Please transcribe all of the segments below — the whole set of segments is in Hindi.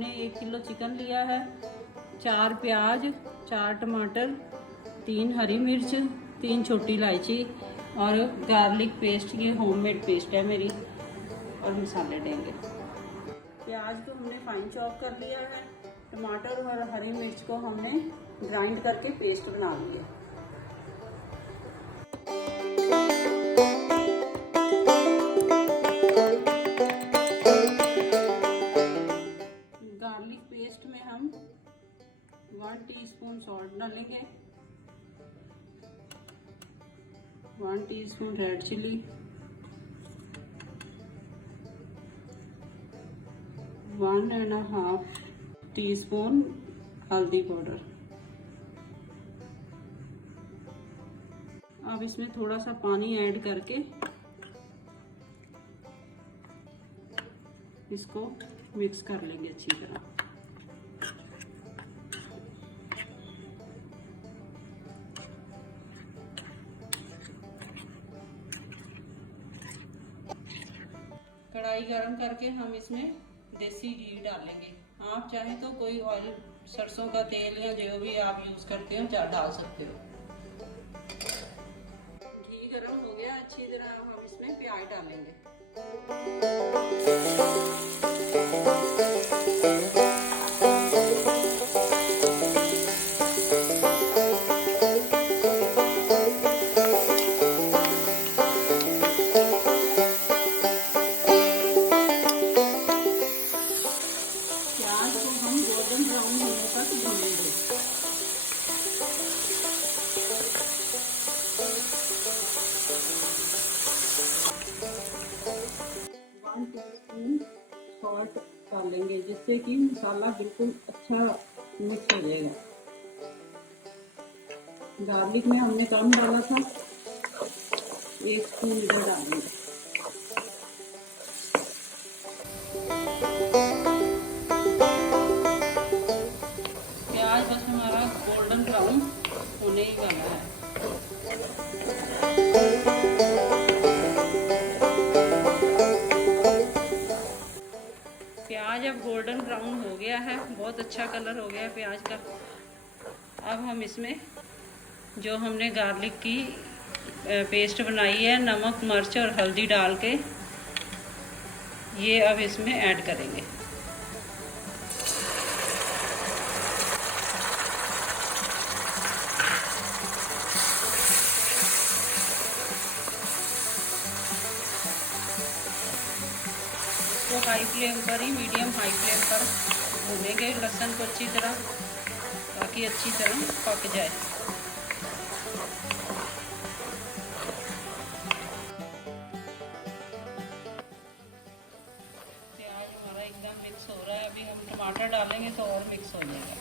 हमने 1 किलो चिकन लिया है, 4 प्याज, 4 टमाटर, 3 हरी मिर्च, 3 छोटी इलायची और गार्लिक पेस्ट, ये होममेड पेस्ट है मेरी, और मसाले देंगे। प्याज को हमने फाइन चॉप कर लिया है, टमाटर और हरी मिर्च को हमने ग्राइंड करके पेस्ट बना लिया। गार्लिक पेस्ट में हम 1 टीस्पून सॉल्ट डालेंगे, 1 टीस्पून रेड चिली, 1.5 टीस्पून हल्दी पाउडर। अब इसमें थोड़ा सा पानी ऐड करके इसको मिक्स कर लेंगे अच्छी तरह। कढ़ाई गरम करके हम इसमें देसी घी डालेंगे। आप चाहें तो कोई ऑयल, सरसों का तेल या जो भी आप यूज करते हो डाल सकते हो। घी गरम हो गया अच्छी तरह, अब हम इसमें प्याज डालेंगे। प्याज को हम गोल्डन ब्राउन होने तक भूनेंगे। सॉल्ट डालेंगे जिससे कि मसाला बिल्कुल अच्छा मिक्स हो जाएगा। गार्लिक में हमने कम डाला था, 1 स्पून इधर डालेंगे। प्याज बस हमारा गोल्डन ब्राउन होने ही वाला है। प्याज अब गोल्डन ब्राउन हो गया है, बहुत अच्छा कलर हो गया है प्याज का। अब हम इसमें जो हमने गार्लिक की पेस्ट बनाई है, नमक, मिर्च और हल्दी डाल के ये अब इसमें ऐड करेंगे। तो हाई फ्लेम पर ही, मीडियम हाई फ्लेम पर भूनेंगे लहसुन को अच्छी तरह, ताकि अच्छी तरह पक जाए। प्याज हमारा एकदम मिक्स हो रहा है, अभी हम टमाटर डालेंगे तो और मिक्स हो जाएगा।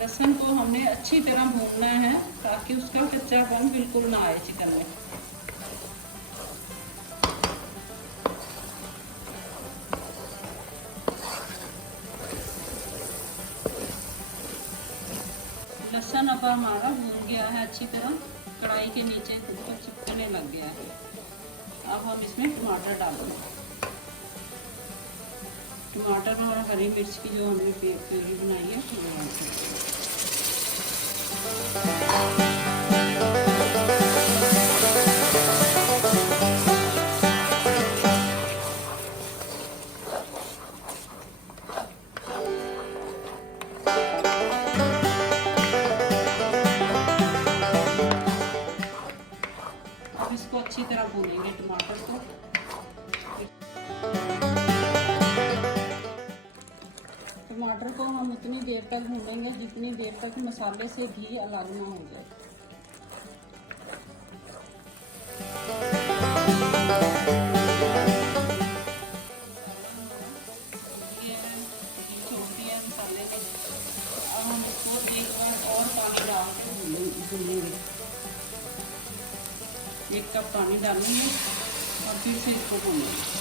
लहसुन को हमने अच्छी तरह भूनना है ताकि उसका कच्चापन बिल्कुल ना आए चिकन में। लहसुन अब हमारा भून गया है अच्छी तरह, कढ़ाई के नीचे ऊपर चिपकने लग गया है। अब हम इसमें टमाटर डालेंगे। टमाटर और हरी मिर्च की जो हमने प्यूरी बनाई है वो डालेंगे। इसको अच्छी तरह भूनेंगे टमाटर को। टमाटर को हम उतनी देर तक भूनेंगे जितनी देर तक मसाले से घी अलग ना हो जाए। मसाले के अब हम इसको एक बार और पानी डाल के भूनेंगे। 1 कप पानी डालेंगे और फिर से इसको भूनेंगे।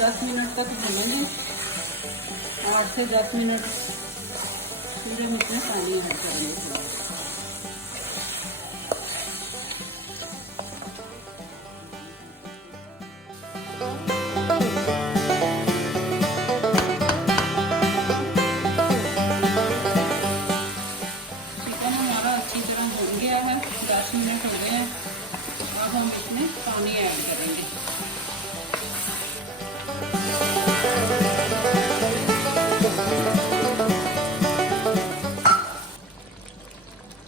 10 मिनट तक भूनेंगे, 8 से 10 मिनट। फिर हम इसमें पानी ऐड करेंगे। चिकन हमारा अच्छी तरह भून गया है, 10 मिनट हो गए हैं। अब हम इसमें पानी ऐड करेंगे।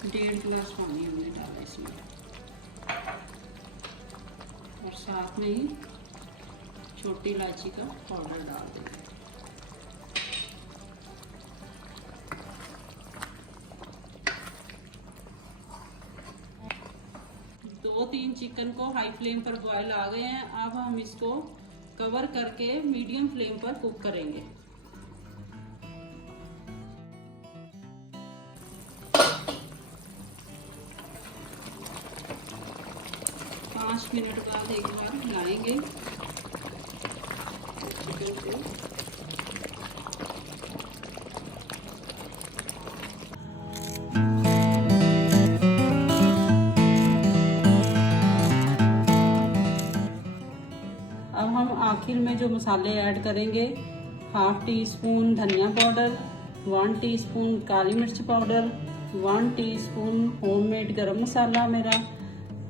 डेढ़ गिलास पानी हमने डाला इसमें, और साथ में ही छोटी इलायची का पाउडर डाल देंगे। दो तीन चिकन को हाई फ्लेम पर बॉयल आ गए हैं। अब हम इसको कवर करके मीडियम फ्लेम पर कुक करेंगे। पाँच मिनट बाद एक बार हिलाएंगे चिकन को। अब हम आखिर में जो मसाले ऐड करेंगे, 1/2 टीस्पून धनिया पाउडर, 1 टीस्पून काली मिर्च पाउडर, 1 टीस्पून होममेड गरम मसाला मेरा,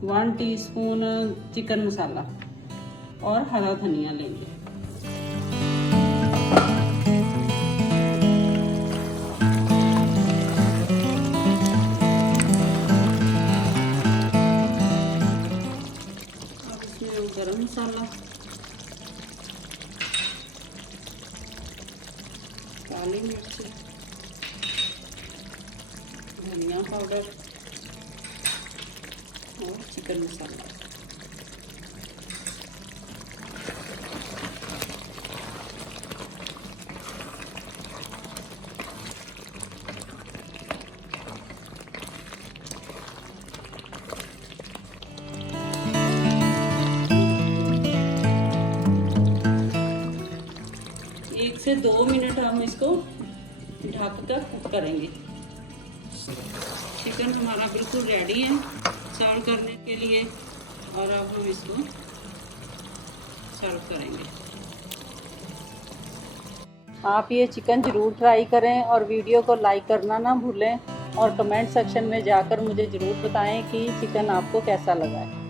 1 टीस्पून चिकन मसाला और हरा धनिया लेंगे। अब इसमें गरम मसाला, काली मिर्च, धनिया पाउडर और चिकन मसाला। एक से 2 मिनट हम इसको ढक कर कुक करेंगे। चिकन हमारा बिल्कुल रेडी है सर्व करने के लिए, और अब हम इसको सर्व करेंगे। आप ये चिकन ज़रूर ट्राई करें और वीडियो को लाइक करना ना भूलें, और कमेंट सेक्शन में जाकर मुझे ज़रूर बताएं कि चिकन आपको कैसा लगा है।